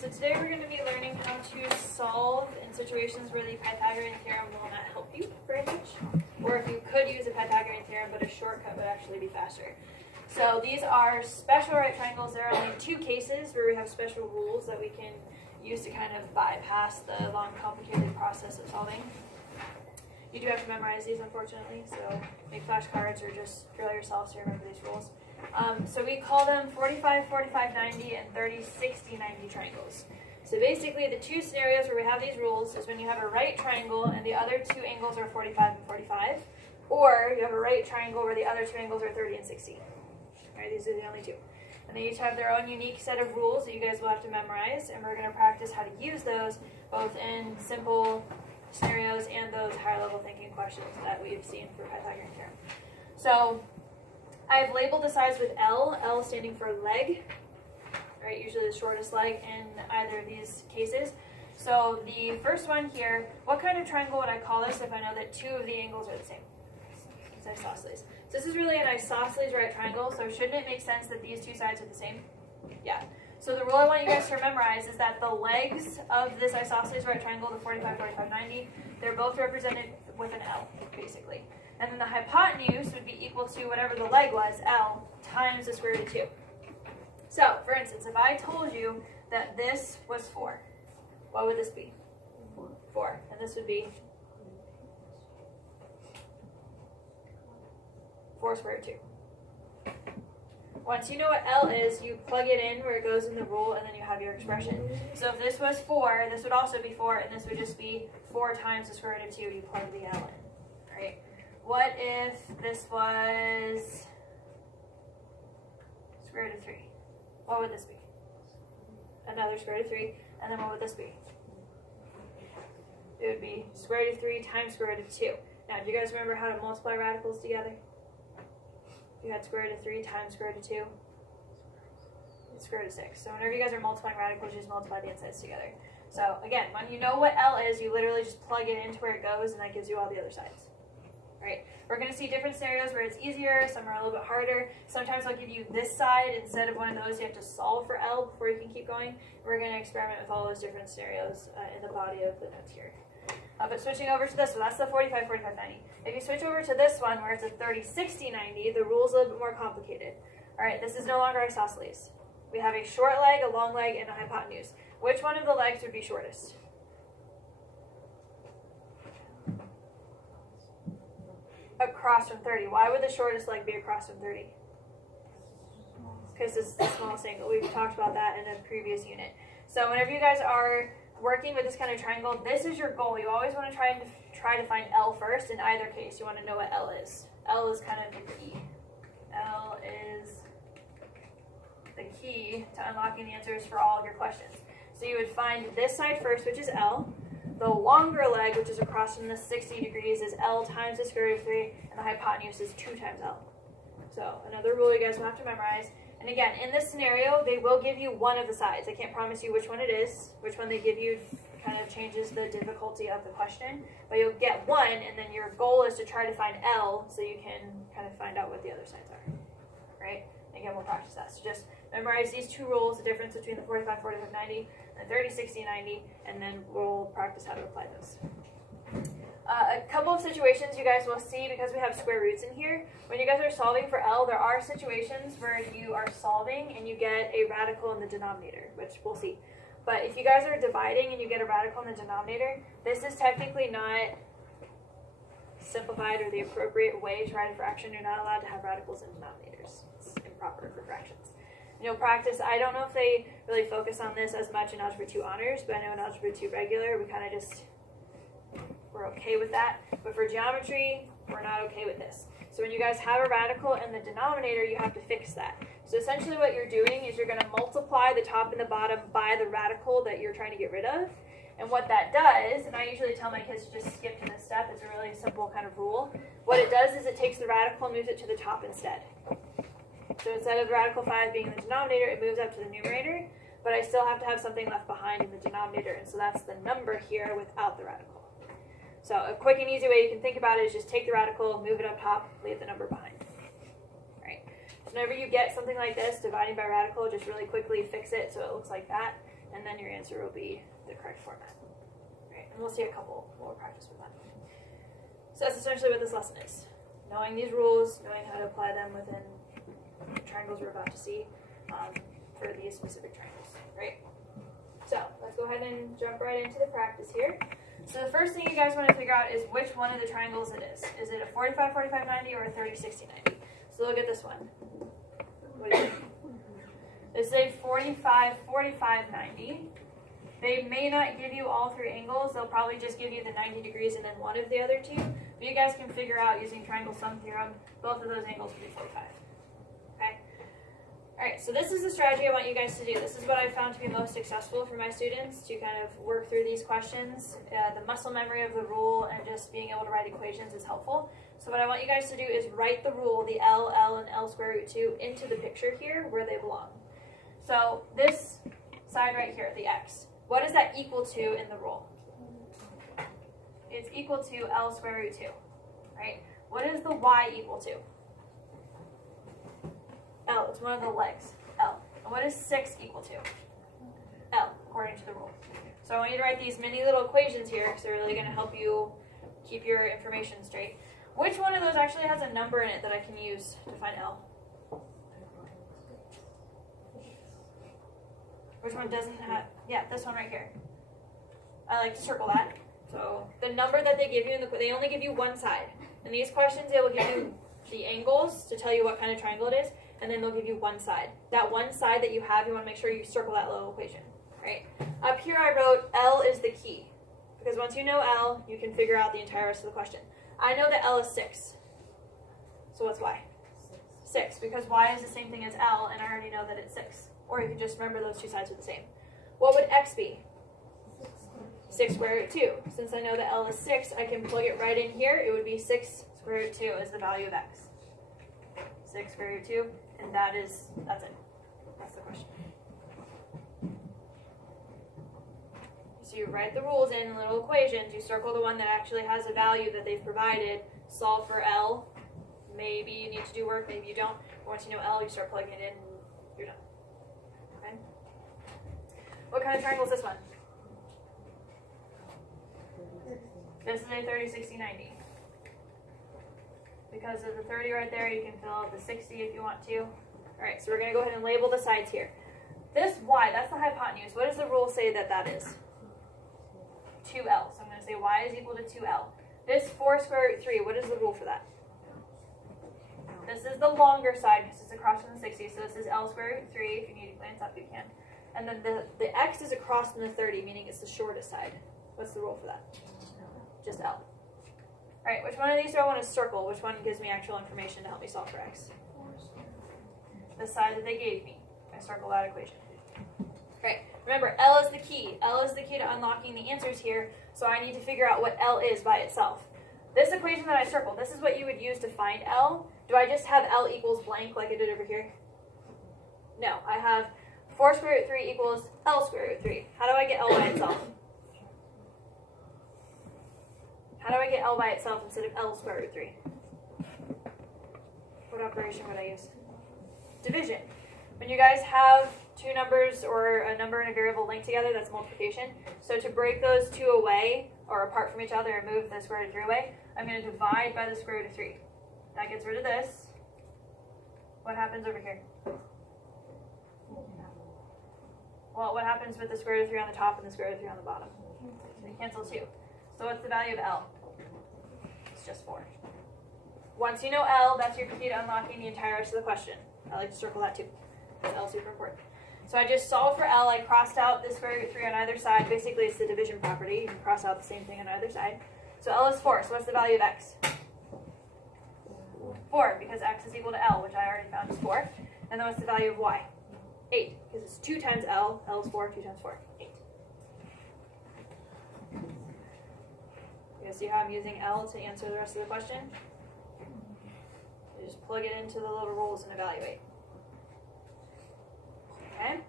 So today we're going to be learning how to solve in situations where the Pythagorean theorem will not help you very much, or if you could use a Pythagorean theorem but a shortcut would actually be faster. So these are special right triangles. There are only two cases where we have special rules that we can use to kind of bypass the long complicated process of solving. You do have to memorize these, unfortunately, so make flashcards or just drill yourselves to remember these rules. So we call them 45, 45, 90, and 30, 60, 90 triangles. So basically the two scenarios where we have these rules is when you have a right triangle and the other two angles are 45 and 45, or you have a right triangle where the other two angles are 30 and 60. All right, these are the only two. And they each have their own unique set of rules that you guys will have to memorize, and we're going to practice how to use those both in simple scenarios and those higher level thinking questions that we've seen for Pythagorean theorem. So I've labeled the sides with L, L standing for leg, right? Usually the shortest leg in either of these cases. So the first one here, what kind of triangle would I call this if I know that two of the angles are the same? It's isosceles. So this is really an isosceles right triangle, so shouldn't it make sense that these two sides are the same? Yeah. So the rule I want you guys to memorize is that the legs of this isosceles right triangle, the 45, 45, 90, they're both represented with an L, basically. And then the hypotenuse would be equal to whatever the leg was, L, times the square root of 2. So, for instance, if I told you that this was 4, what would this be? 4. And this would be 4 square root of 2. Once you know what L is, you plug it in where it goes in the rule, and then you have your expression. So if this was 4, this would also be 4, and this would just be 4 times the square root of 2. You plug the L in, right? What if this was square root of 3? What would this be? Another square root of 3, and then what would this be? It would be square root of 3 times square root of 2. Now, do you guys remember how to multiply radicals together? You had square root of 3 times square root of 2. It's square root of 6. So whenever you guys are multiplying radicals, you just multiply the insides together. So again, when you know what L is, you literally just plug it into where it goes, and that gives you all the other sides. Right? We're going to see different scenarios where it's easier, some are a little bit harder. Sometimes I'll give you this side instead of one of those. You have to solve for L before you can keep going. We're going to experiment with all those different scenarios in the body of the notes here. But switching over to this one, that's the 45, 45, 90. If you switch over to this one where it's a 30, 60, 90, the rule's a little bit more complicated. All right, this is no longer isosceles. We have a short leg, a long leg, and a hypotenuse. Which one of the legs would be shortest? Across from 30. Why would the shortest leg be across from 30? Because it's the smallest angle. We've talked about that in a previous unit. So whenever you guys are working with this kind of triangle, this is your goal. You always want to try to find L first. In either case, you want to know what L is. L is kind of the key. L is the key to unlocking the answers for all of your questions. So you would find this side first, which is L. The longer leg, which is across from the 60 degrees, is L times the square root of 3, and the hypotenuse is 2 times L. So another rule you guys will have to memorize. And again, in this scenario, they will give you one of the sides. I can't promise you which one it is. Which one they give you kind of changes the difficulty of the question. But you'll get one, and then your goal is to try to find L so you can kind of find out what the other sides are. Right? Again, we'll practice that. So just memorize these two rules, the difference between the 45, 45, 90, and 30, 60, 90, and then we'll practice how to apply those. A couple of situations you guys will see, because we have square roots in here, when you guys are solving for L, there are situations where you are solving and you get a radical in the denominator, which we'll see. But if you guys are dividing and you get a radical in the denominator, this is technically not simplified or the appropriate way to write a fraction. You're not allowed to have radicals in denominators. It's improper for fractions. You'll practice, I don't know if they really focus on this as much in Algebra 2 Honors, but I know in Algebra 2 Regular, we kind of just, we're okay with that. But for geometry, we're not okay with this. So when you guys have a radical in the denominator, you have to fix that. So essentially what you're doing is you're going to multiply the top and the bottom by the radical that you're trying to get rid of. And what that does, and I usually tell my kids to just skip to this step, it's a really simple kind of rule. What it does is it takes the radical and moves it to the top instead. So instead of the radical 5 being in the denominator, it moves up to the numerator, but I still have to have something left behind in the denominator, and so that's the number here without the radical. So a quick and easy way you can think about it is just take the radical, move it up top, leave the number behind. All right. So whenever you get something like this, dividing by radical, just really quickly fix it so it looks like that, and and then your answer will be the correct format. Right? And we'll see a couple more practice with that. So that's essentially what this lesson is. Knowing these rules, knowing how to apply them within the triangles we're about to see for these specific triangles, right? So let's go ahead and jump right into the practice here. So the first thing you guys want to figure out is which one of the triangles it is. Is it a 45, 45, 90 or a 30, 60, 90? So look at this one. What do you think? This is a 45, 45, 90. They may not give you all three angles. They'll probably just give you the 90 degrees and then one of the other two. But you guys can figure out using triangle sum theorem, both of those angles will be 45. Okay? Alright, so this is the strategy I want you guys to do. This is what I found to be most successful for my students, to kind of work through these questions. The muscle memory of the rule and just being able to write equations is helpful. So what I want you guys to do is write the rule, the L, L, and L square root 2, into the picture here where they belong. So this side right here, the X, what is that equal to in the rule? It's equal to L square root 2, right? What is the Y equal to? L, it's one of the legs, L. And what is 6 equal to? L, according to the rule. So I want you to write these mini little equations here because they're really going to help you keep your information straight. Which one of those actually has a number in it that I can use to find L? Which one doesn't have? Yeah, this one right here. I like to circle that. So the number that they give you, they only give you one side. In these questions, they will give you the angles to tell you what kind of triangle it is, and then they'll give you one side. That one side that you have, you want to make sure you circle that little equation, right? Up here I wrote L is the key, because once you know L, you can figure out the entire rest of the question. I know that L is 6. So what's Y? 6, because Y is the same thing as L, and I already know that it's 6. Or you can just remember those two sides are the same. What would X be? 6 square root 2. Since I know that L is 6, I can plug it right in here. It would be 6 square root 2 is the value of X. 6 square root 2, and that's it. That's the question. So you write the rules in little equations. You circle the one that actually has a value that they've provided. Solve for L. Maybe you need to do work, maybe you don't. Once you know L, you start plugging it in, and you're done. Okay? What kind of triangle is this one? This is a 30, 60, 90. Because of the 30 right there, you can fill out the 60 if you want to. Alright, so we're going to go ahead and label the sides here. This Y, that's the hypotenuse. What does the rule say that that is? 2L. So I'm going to say Y is equal to 2L. This 4 square root 3, what is the rule for that? This is the longer side because it's across from the 60. So this is L square root 3. If you need to glance up, you can. And then the X is across from the 30, meaning it's the shortest side. What's the rule for that? Just L. Alright, which one of these do I want to circle? Which one gives me actual information to help me solve for X? The side that they gave me. I circle that equation. Alright, remember, L is the key. L is the key to unlocking the answers here, so I need to figure out what L is by itself. This equation that I circled, this is what you would use to find L. Do I just have L equals blank like I did over here? No, I have 4 square root 3 equals L square root 3. How do I get L by itself? How do I get L by itself instead of L square root 3? What operation would I use? Division. When you guys have two numbers or a number and a variable linked together, that's multiplication. So to break those two away or apart from each other and move the square root of 3 away, I'm going to divide by the square root of 3. That gets rid of this. What happens over here? Well, what happens with the square root of 3 on the top and the square root of 3 on the bottom? They cancel too. So what's the value of L? It's just 4. Once you know L, that's your key to unlocking the entire rest of the question. I like to circle that too. L is super important. So I just solved for L. I crossed out the square root of 3 on either side. Basically, it's the division property. You can cross out the same thing on either side. So L is 4. So what's the value of X? 4, because X is equal to L, which I already found is 4. And then what's the value of Y? 8, because it's 2 times L. L is 4. 2 times 4. 8. You guys see how I'm using L to answer the rest of the question? You just plug it into the little rules and evaluate. Okay?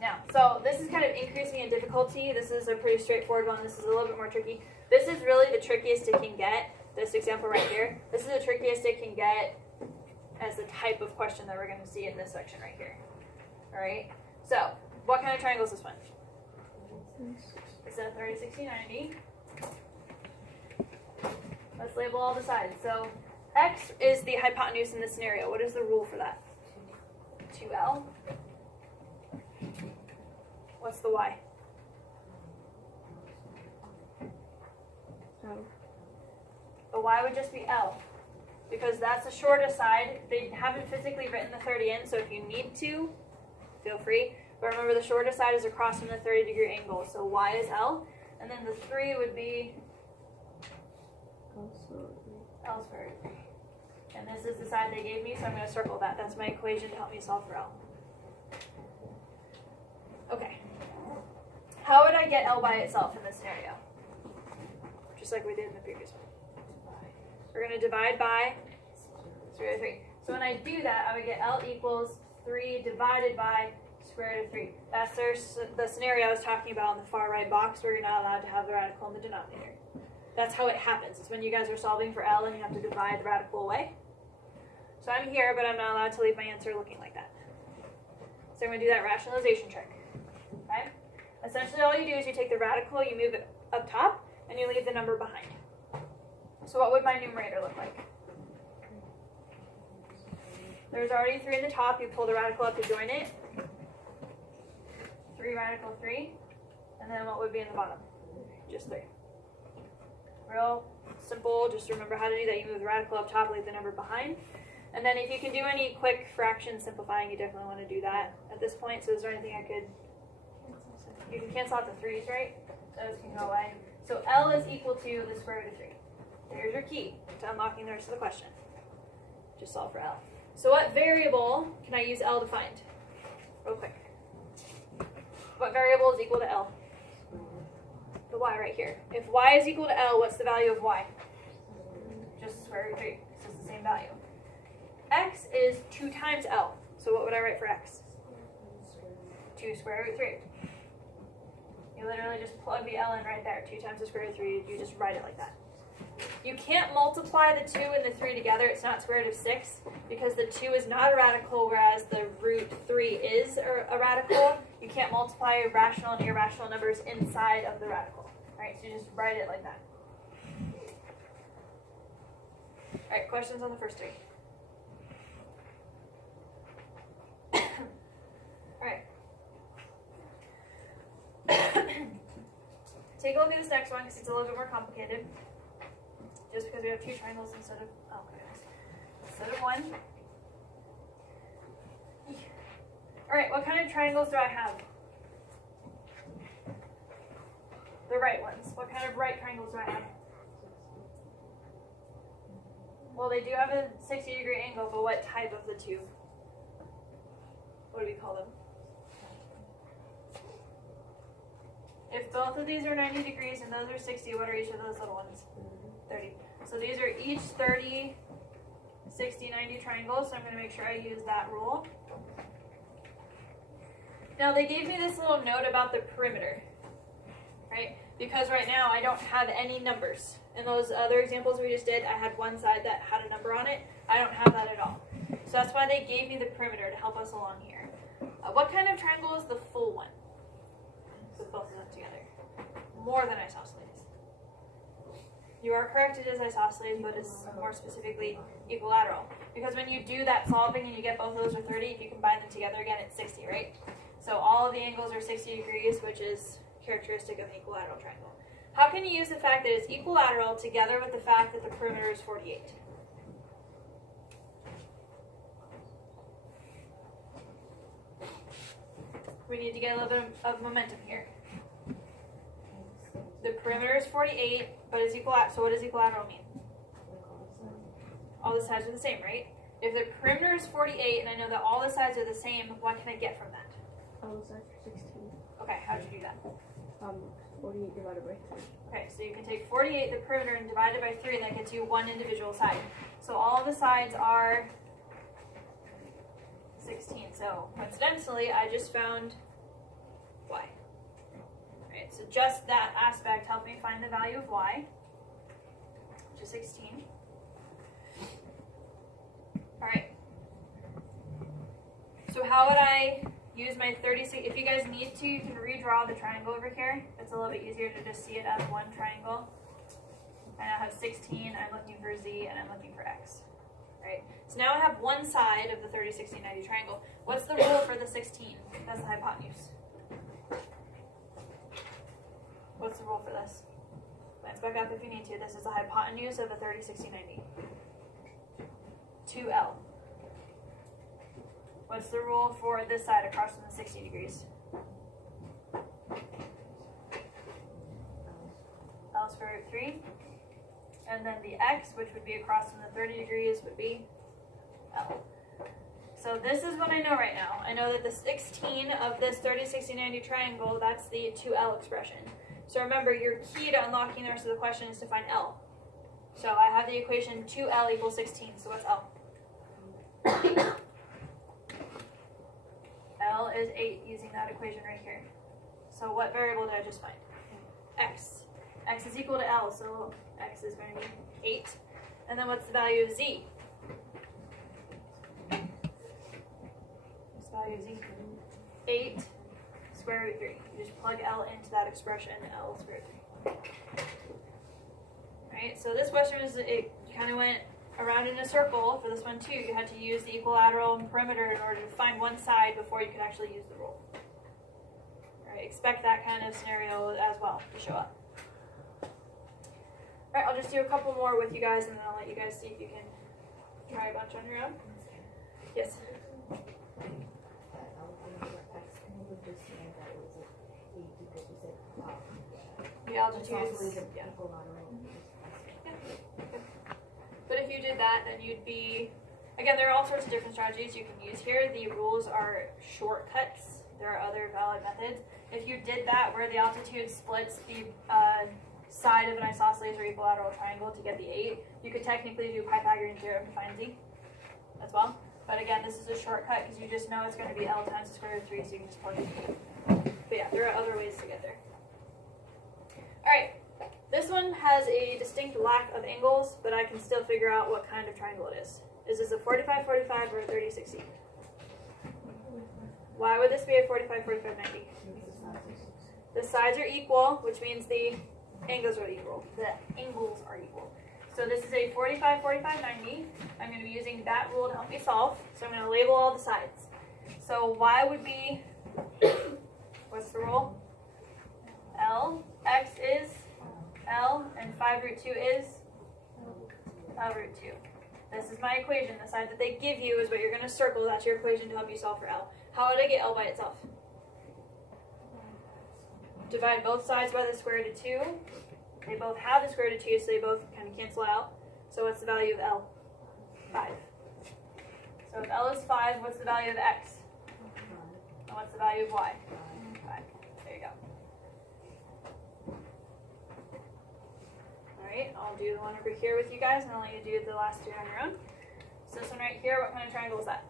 Now, so this is kind of increasing in difficulty. This is a pretty straightforward one. This is a little bit more tricky. This is really the trickiest it can get. This example right here. This is the trickiest it can get as the type of question that we're going to see in this section right here. All right. So what kind of triangle is this one? It's a 30, 60, 90. Let's label all the sides. So x is the hypotenuse in this scenario. What is the rule for that? 2L. What's the y? The y would just be L, because that's the shortest side. They haven't physically written the 30 in, so if you need to, feel free. But remember, the shortest side is across from the 30-degree angle, so y is L, and then the 3 would be L squared. And this is the side they gave me, so I'm going to circle that. That's my equation to help me solve for L. Okay. How would I get L by itself in this scenario? Just like we did in the previous one. We're going to divide by square root of 3. So when I do that, I would get L equals 3 divided by square root of 3. That's the scenario I was talking about in the far right box where you're not allowed to have the radical in the denominator. That's how it happens. It's when you guys are solving for L and you have to divide the radical away. So I'm here, but I'm not allowed to leave my answer looking like that. So I'm going to do that rationalization trick. Okay? Essentially all you do is you take the radical, you move it up top, and you leave the number behind. So what would my numerator look like? There's already 3 in the top. You pull the radical up to join it. 3 radical 3. And then what would be in the bottom? Just 3. Real simple. Just remember how to do that. You move the radical up top, leave the number behind. And then if you can do any quick fraction simplifying, you definitely want to do that at this point. So is there anything I could... You can cancel out the 3's, right? Those can go away. So L is equal to the square root of 3. There's your key to unlocking the rest of the question. Just solve for L. So what variable can I use L to find? Real quick. What variable is equal to L? The y right here. If y is equal to L, what's the value of y? Just square root of 3. This is the same value. X is 2 times L. So what would I write for x? 2 square root 3. You literally just plug the L in right there. 2 times the square root of 3. You just write it like that. You can't multiply the 2 and the 3 together. It's not square root of 6 because the 2 is not a radical, whereas the root 3 is a radical. You can't multiply rational and irrational numbers inside of the radical. All right, so you just write it like that. All right, questions on the first 3? All right. Take a look at this next one because it's a little bit more complicated. Just because we have 2 triangles instead of, oh goodness, instead of 1. All right, what kind of triangles do I have? The right ones. What kind of right triangles do I have? Well, they do have a 60-degree angle, but what type of the 2? What do we call them? If both of these are 90 degrees and those are 60, what are each of those little ones? 30. So these are each 30, 60, 90 triangles, so I'm going to make sure I use that rule. Now they gave me this little note about the perimeter, right? Because right now I don't have any numbers. In those other examples we just did, I had one side that had a number on it. I don't have that at all. So that's why they gave me the perimeter to help us along here. What kind of triangle is the full one? With both of them together. More than isosceles. You are correct, it is isosceles, but it's more specifically equilateral. Because when you do that solving and you get both of those are 30, if you combine them together again, it's 60, right? So all of the angles are 60 degrees, which is characteristic of an equilateral triangle. How can you use the fact that it's equilateral together with the fact that the perimeter is 48? We need to get a little bit of momentum here. The perimeter is 48, but it's equilateral. So what does equilateral mean? All the sides are the same, right? If the perimeter is 48, and I know that all the sides are the same, what can I get from that? All the sides are 16. Okay, how did you do that? 48 divided by 3. Okay, so you can take 48, the perimeter, and divide it by 3, and that gets you one individual side. So all the sides are 16. So coincidentally, I just found y. Alright, so just that aspect helped me find the value of y, which is 16. Alright. So how would I use my 36. If you guys need to, you can redraw the triangle over here. It's a little bit easier to just see it as one triangle. And I have 16, I'm looking for Z, and I'm looking for X. Right? So now I have one side of the 30, 60, 90 triangle. What's the rule for the 16? That's the hypotenuse. What's the rule for this? Glance back up if you need to. This is the hypotenuse of a 30, 60, 90. 2L. What's the rule for this side across from the 60 degrees? L square root 3. And then the X, which would be across from the 30 degrees, would be L. So this is what I know right now. I know that the 16 of this 30, 60, 90 triangle, that's the 2L expression. So remember, your key to unlocking the rest of the question is to find L. So I have the equation 2L equals 16. So what's L? L is 8 using that equation right here. So what variable did I just find? X. X is equal to L, so X is going to be 8. And then what's the value of Z? What's the value of Z? 8 square root 3. You just plug L into that expression, L square root 3. Right, so this question was, it kind of went around in a circle. For this one too, you had to use the equilateral and perimeter in order to find one side before you could actually use the rule. Alright, expect that kind of scenario as well to show up. Alright, I'll just do a couple more with you guys and then I'll let you guys see if you can try a bunch on your own. Yes? The altitudes. Yeah. But if you did that, then you'd be, again, there are all sorts of different strategies you can use here. The rules are shortcuts. There are other valid methods. If you did that where the altitude splits the side of an isosceles or equilateral triangle to get the 8, you could technically do Pythagorean theorem to find Z as well. But again, this is a shortcut because you just know it's going to be L times the square root of 3, so you can just plug it in. But yeah, there are other ways to get there. Alright, this one has a distinct lack of angles, but I can still figure out what kind of triangle it is. Is this a 45-45 or a 30-60? Why would this be a 45-45-90? The sides are equal, which means the angles are equal. The angles are equal. So this is a 45-45-90. I'm going to be using that rule to help me solve. So I'm going to label all the sides. So Y would be, what's the rule? L. X is L, and 5 root 2 is L root 2. This is my equation. The side that they give you is what you're going to circle. That's your equation to help you solve for L. How would I get L by itself? Divide both sides by the square root of 2. They both have the square root of 2, so they both kind of cancel out. So what's the value of L? 5. So if L is 5, what's the value of X? And what's the value of Y? 5. There you go. Alright, I'll do the one over here with you guys, and I'll let you do the last two on your own. So this one right here, what kind of triangle is that?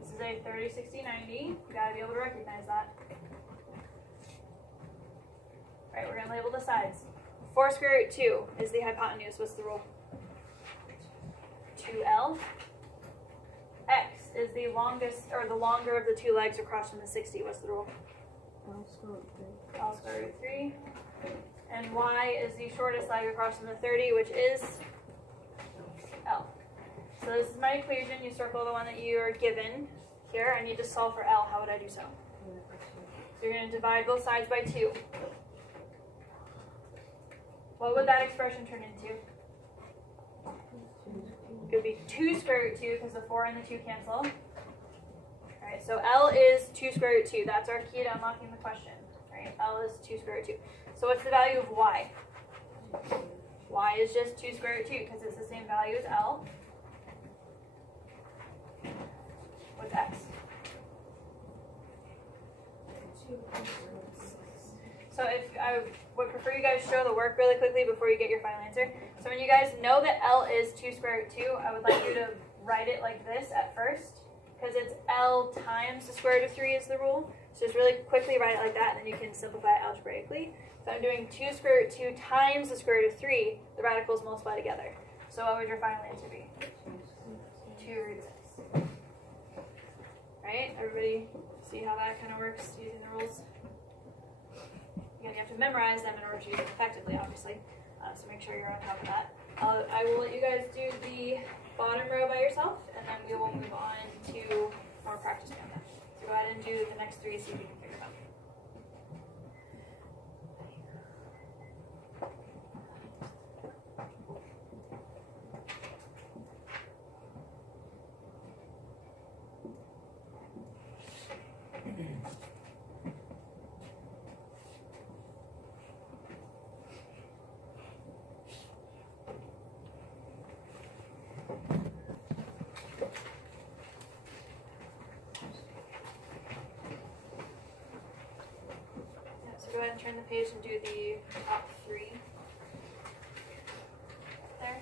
This is a 30, 60, 90. You gotta be able to recognize that. Alright, we're gonna label the sides. 4 square root 2 is the hypotenuse. What's the rule? 2L. X is the longest, or the longer of the two legs across from the 60. What's the rule? L square root 3. And Y is the shortest leg across from the 30, which is L. So this is my equation. You circle the one that you are given. Here, I need to solve for L. How would I do so? So you're going to divide both sides by 2. What would that expression turn into? It would be 2 square root 2 because the 4 and the 2 cancel. Alright, so L is 2 square root 2. That's our key to unlocking the question. Right? L is 2 square root 2. So what's the value of Y? Y is just 2 square root 2 because it's the same value as L. What's X? So if I would prefer you guys show the work really quickly before you get your final answer. So when you guys know that L is 2 square root 2, I would like you to write it like this at first, because it's L times the square root of 3 is the rule. So just really quickly write it like that, and then you can simplify it algebraically. So I'm doing 2 square root 2 times the square root of 3. The radicals multiply together. So what would your final answer be? 2 root 6. see how that kind of works using the rules. Again, you have to memorize them in order to use them effectively, obviously. So make sure you're on top of that. I will let you guys do the bottom row by yourself, and then we will move on to more practice on that. So go ahead and do the next three, see if you can figure them out. Go ahead and turn the page and do the top three there.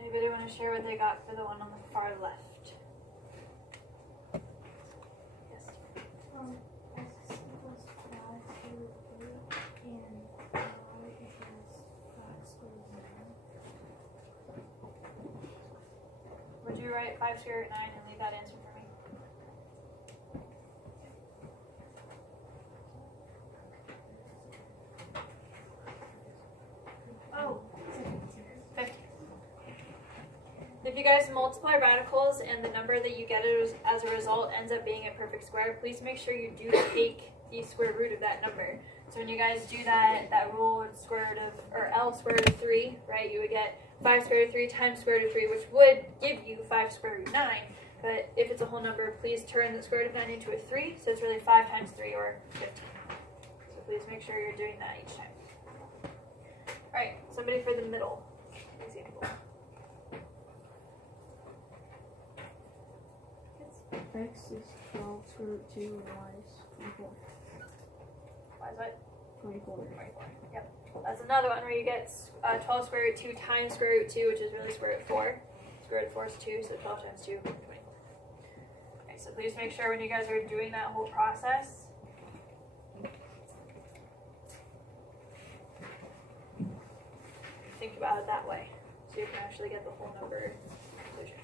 Anybody want to share what they got for the one on the far left? Yes. S equals 5 squared root 3 and y equals 5 squared root 9. Would you write 5 square root 9 and leave that answer for me? Oh, 50. If you guys multiply radicals and the number that you get as a result ends up being a perfect square, please make sure you do take the square root of that number. So when you guys do that rule of square root of, or L square root of 3, right, you would get 5 square root of 3 times square root of 3, which would give you 5 square root of 9. But if it's a whole number, please turn the square root of 9 into a 3, so it's really 5 times 3, or 15. So please make sure you're doing that each time. Alright, somebody for the middle example. X is 12 square root 2 and y is 24. Y is what? 24. 24. Yep. That's another one where you get 12 square root 2 times square root 2, which is really square root 4. Square root of 4 is 2, so 12 times 2 is 24. Okay, so please make sure when you guys are doing that whole process, think about it that way, so you can actually get the whole number conclusion.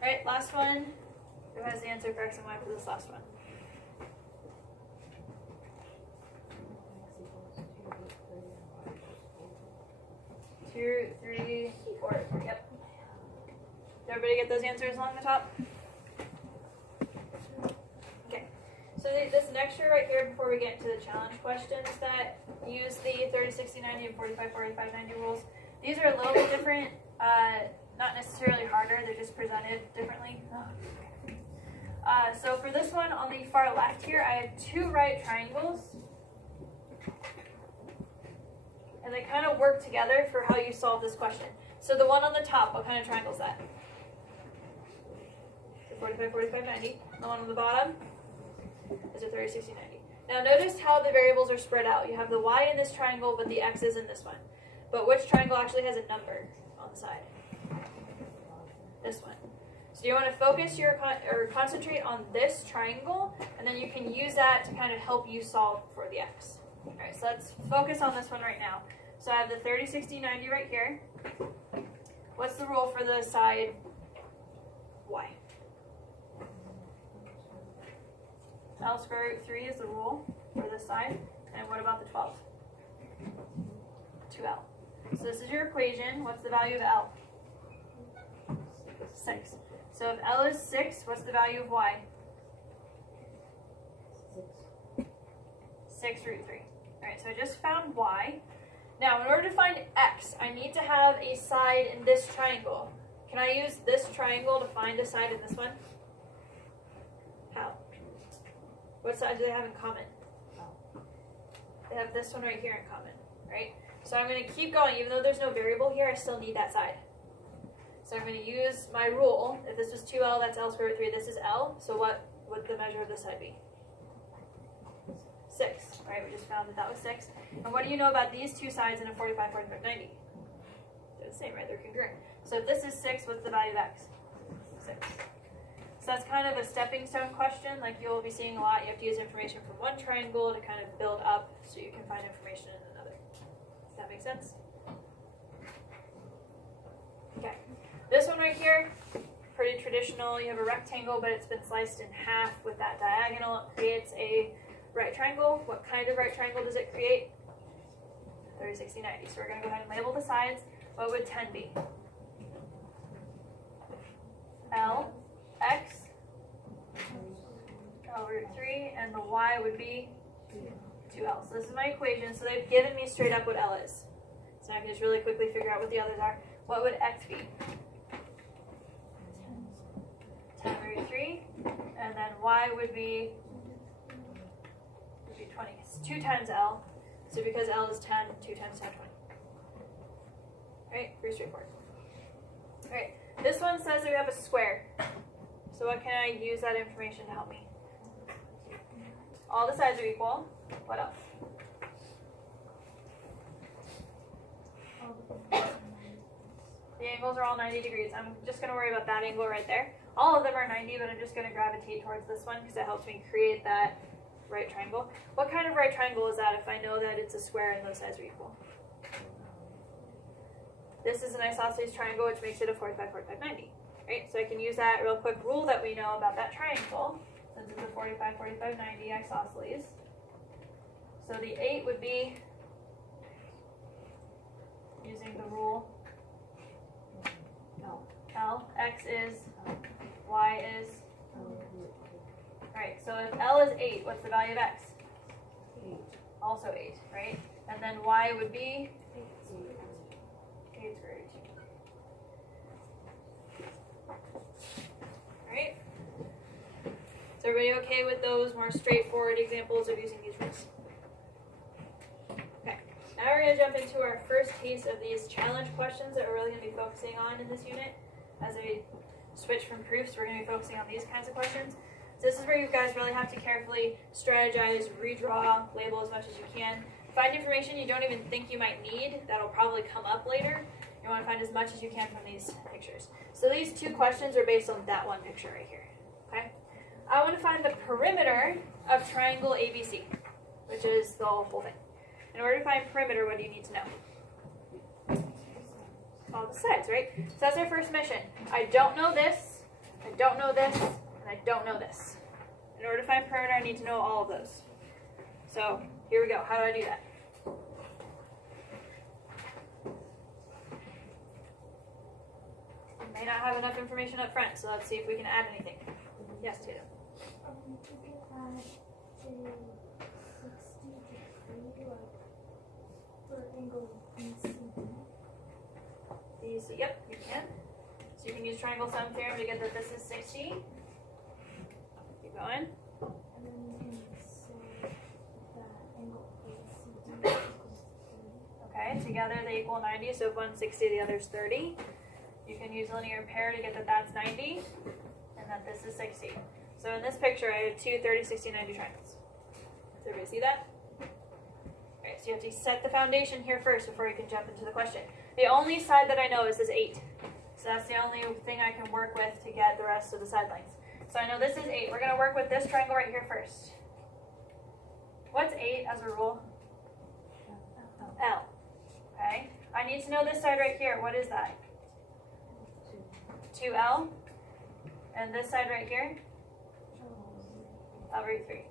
Alright, last one. Who has the answer for X and Y for this last one? Two, 3, 4. Yep. Did everybody get those answers along the top? Okay. So this next year right here, before we get into the challenge questions that use the 30, 60, 90, and 45, 45, 90 rules, these are a little bit different. Not necessarily harder, they're just presented differently. So for this one on the far left here, I have 2 right triangles. And they kind of work together for how you solve this question. So the one on the top, what kind of triangle is that? So 45, 45, 90. The one on the bottom is a 30, 60, 90. Now notice how the variables are spread out. You have the y in this triangle, but the x is in this one. But which triangle actually has a number on the side? This one. So you want to focus or concentrate on this triangle, and then you can use that to kind of help you solve for the x. All right, so let's focus on this one right now. So I have the 30, 60, 90 right here. What's the rule for the side y? L square root 3 is the rule for this side. And what about the 12? 2L. So this is your equation. What's the value of L? 6. So if L is 6, what's the value of y? 6 root 3. All right, so I just found y. Now, in order to find x, I need to have a side in this triangle. Can I use this triangle to find a side in this one? How? What side do they have in common? They have this one right here in common, right? So I'm going to keep going. Even though there's no variable here, I still need that side. So I'm going to use my rule. If this was 2L, that's L square root 3. This is L. So what would the measure of this side be? 6, right? We just found that that was 6. And what do you know about these two sides in a 45, 45, 90? They're the same, right? They're congruent. So if this is 6, what's the value of x? 6. So that's kind of a stepping stone question, like you'll be seeing a lot. You have to use information from one triangle to kind of build up so you can find information in another. Does that make sense? Okay. This one right here, pretty traditional. You have a rectangle, but it's been sliced in half with that diagonal. It creates a right triangle. What kind of right triangle does it create? 30, 60, 90. So we're going to go ahead and label the sides. What would 10 be? L, x, L root 3, and the y would be 2L. So this is my equation. So they've given me straight up what L is. So I can just really quickly figure out what the others are. What would x be? 10 root 3, and then y would be 20. It's 2 times L. So because L is 10, 2 times 10, 20. Right? Pretty straightforward. All right. This one says that we have a square. So what can I use that information to help me? All the sides are equal. What else? The angles are all 90 degrees. I'm just going to worry about that angle right there. All of them are 90, but I'm just going to gravitate towards this one because it helps me create that right triangle. What kind of right triangle is that if I know that it's a square and those sides are equal? This is an isosceles triangle, which makes it a 45, 45, 90. Right? So I can use that real quick rule that we know about that triangle, since it's a 45, 45, 90 isosceles. So the 8 would be, using the rule, L, x is, y is. Alright, so if L is 8, what's the value of x? 8. Also 8, right? And then y would be 8 square root 2. Alright? Is everybody okay with those more straightforward examples of using these rules? Okay, now we're going to jump into our first taste of these challenge questions that we're really going to be focusing on in this unit. As we switch from proofs, we're going to be focusing on these kinds of questions. So this is where you guys really have to carefully strategize, redraw, label as much as you can. Find information you don't even think you might need that'll probably come up later. You want to find as much as you can from these pictures. So these two questions are based on that one picture right here. Okay? I want to find the perimeter of triangle ABC, which is the whole thing. In order to find perimeter, what do you need to know? All the sides, right? So that's our first mission. I don't know this, I don't know this, and I don't know this. In order to find perimeter, I need to know all of those. So here we go. How do I do that? We may not have enough information up front, so let's see if we can add anything. Yes, Tatum. You can add a 60 degree, like, for angle BC. So, yep, you can. So you can use triangle sum theorem to get that this is 60. Keep going. And then you can say that angle ACD equals 30. Okay, together they equal 90, so if one's 60, the other's 30. You can use linear pair to get that that's 90, and that this is 60. So in this picture, I have two 30, 60, 90 triangles. Does everybody see that? Alright, so you have to set the foundation here first before you can jump into the question. The only side that I know is this 8. So that's the only thing I can work with to get the rest of the side lengths. So I know this is 8. We're going to work with this triangle right here first. What's 8 as a rule? L. Okay. I need to know this side right here. What is that? 2L. And this side right here? L root 3.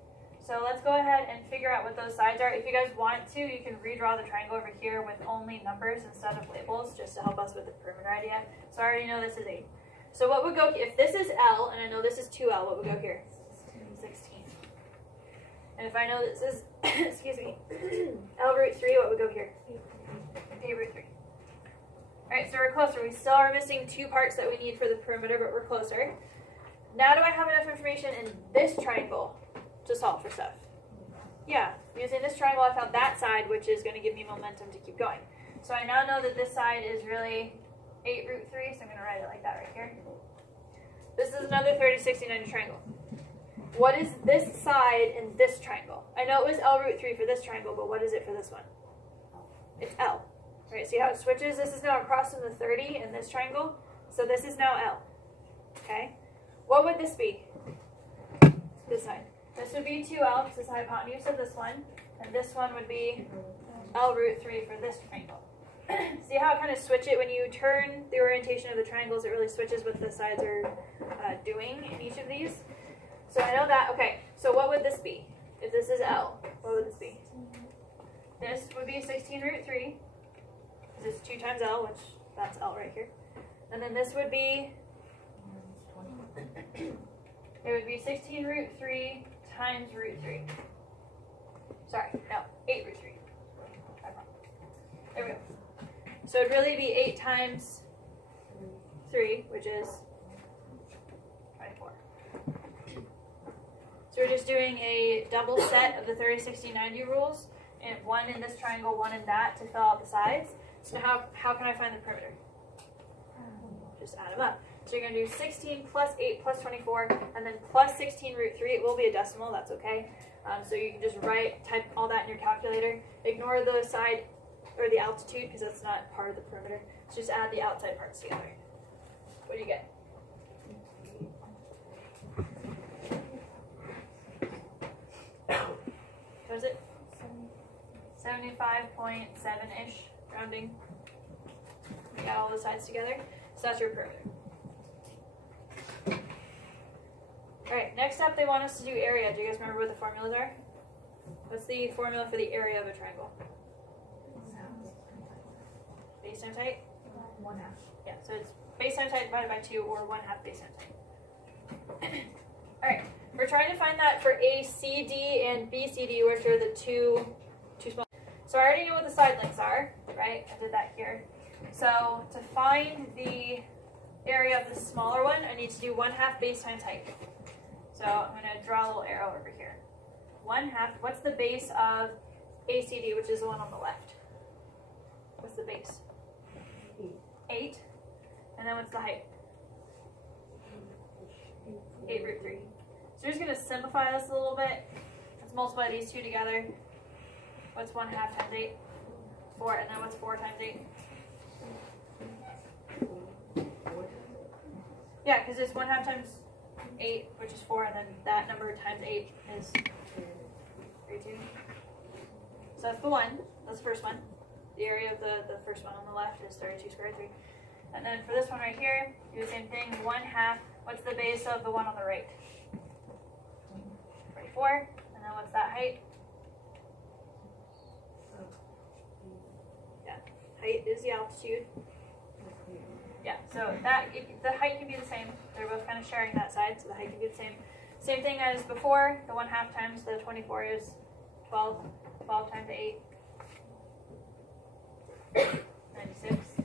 So let's go ahead and figure out what those sides are. If you guys want to, you can redraw the triangle over here with only numbers instead of labels, just to help us with the perimeter idea. So I already know this is 8. So what would go, if this is L, and I know this is 2L, what would go here? 16. And if I know this is, excuse me, L root 3, what would go here? 8 root 3. Alright, so we're closer. We still are missing 2 parts that we need for the perimeter, but we're closer. Now do I have enough information in this triangle to solve for stuff? Yeah, using this triangle I found that side, which is going to give me momentum to keep going. So I now know that this side is really 8 root 3, so I'm going to write it like that right here. This is another 30, 60, 90 triangle. What is this side in this triangle? I know it was L root 3 for this triangle, but what is it for this one? It's L. Right, see how it switches? This is now across from the 30 in this triangle, so this is now L. Okay? What would this be? This side. This would be 2L, because this is the hypotenuse of this one, and this one would be L root 3 for this triangle. See how it kind of switch it? When you turn the orientation of the triangles, it really switches what the sides are doing in each of these. So I know that. Okay, so what would this be? If this is L, what would this be? This would be 16 root 3, because it's 2 times L, which that's L right here. And then this would be, it would be 16 root 3 times root 3. Sorry, no, 8 root 3. There we go. So it'd really be 8 times 3, which is 24. So we're just doing a double set of the 30, 60, 90 rules, and one in this triangle, one in that, to fill out the sides. So how can I find the perimeter? Just add them up. So you're going to do 16 plus 8 plus 24, and then plus 16 root 3. It will be a decimal, that's okay. So you can just type all that in your calculator. Ignore the side, or the altitude, because that's not part of the perimeter. So just add the outside parts together. What do you get? What is it? 75.7-ish, rounding. You got all the sides together. So that's your perimeter. Alright, next up they want us to do area. Do you guys remember what the formulas are? What's the formula for the area of a triangle? Base times height? 1/2. Yeah, so it's base times height divided by 2, or 1/2 base times height. Alright, we're trying to find that for ACD and BCD, which are the two small. So I already know what the side lengths are, right? I did that here. So to find the area of the smaller one, I need to do 1/2 base times height. So I'm going to draw a little arrow over here. 1/2, what's the base of ACD, which is the one on the left? What's the base? 8. And then what's the height? 8 root 3. So we're just going to simplify this a little bit. Let's multiply these two together. What's 1/2 times 8? 4. And then what's 4 times 8? Yeah, because it's 1/2 times 8, which is 4, and then that number times 8 is 32. So that's the one. That's the first one. The area of the first one on the left is 32 squared 3. And then for this one right here, do the same thing. 1/2. What's the base of the one on the right? 24. And then what's that height? Yeah, height is the altitude. Yeah, so the height can be the same. They're both kind of sharing that side, so the height can be the same. Same thing as before. The 1/2 times the 24 is 12. 12 times 8. 96.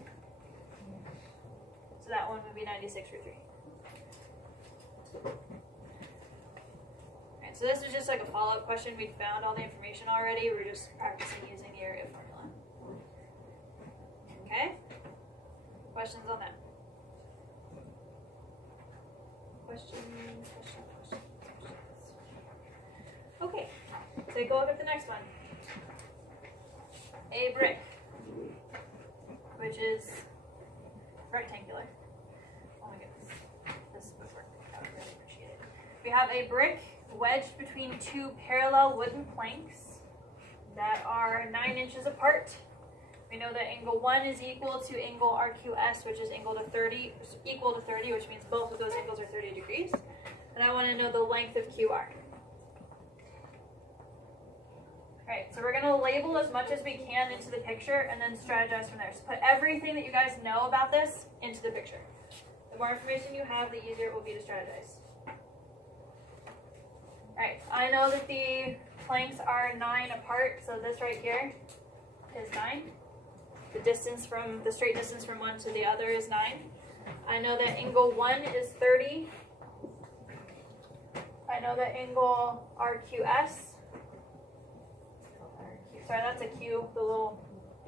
So that one would be 96 root 3. Alright, so this is just like a follow-up question. We found all the information already. We're just practicing using the area formula. Okay? Questions on that? Questions. Okay, so go look at the next one. A brick, which is rectangular. We have a brick wedged between two parallel wooden planks that are 9 inches apart. We know that angle 1 is equal to angle RQS, which is equal to 30, which means both of those angles are 30 degrees. And I want to know the length of QR. Alright, so we're going to label as much as we can into the picture and then strategize from there. So put everything that you guys know about this into the picture. The more information you have, the easier it will be to strategize. Alright, I know that the planks are 9 apart, so this right here is 9. The straight distance from one to the other is 9. I know that angle 1 is 30. I know that angle RQS, sorry, that's a Q, the little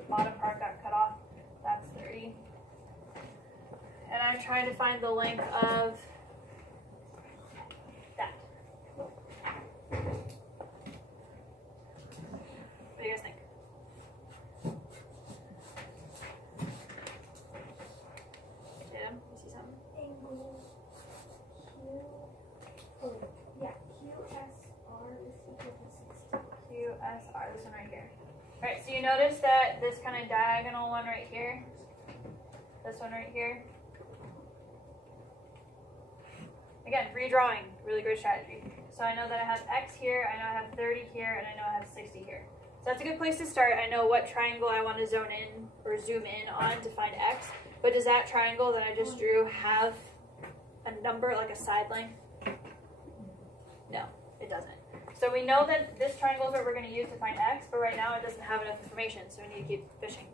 bottom part got cut off, that's 30. And I'm trying to find the length of that. What do you guys think? Tatum, you see something? Angle Q. Oh, yeah, QSR is equal to 60. QSR, this one right here. Alright, so you notice that this kind of diagonal one right here, this one right here. Again, redrawing, really great strategy. So I know that I have X here, I know I have 30 here, and I know I have 60 here. So that's a good place to start. I know what triangle I want to zone in or zoom in on to find X, but does that triangle that I just drew have a number, like a side length? No, it doesn't. So we know that this triangle is what we're going to use to find X, but right now it doesn't have enough information, so we need to keep fishing.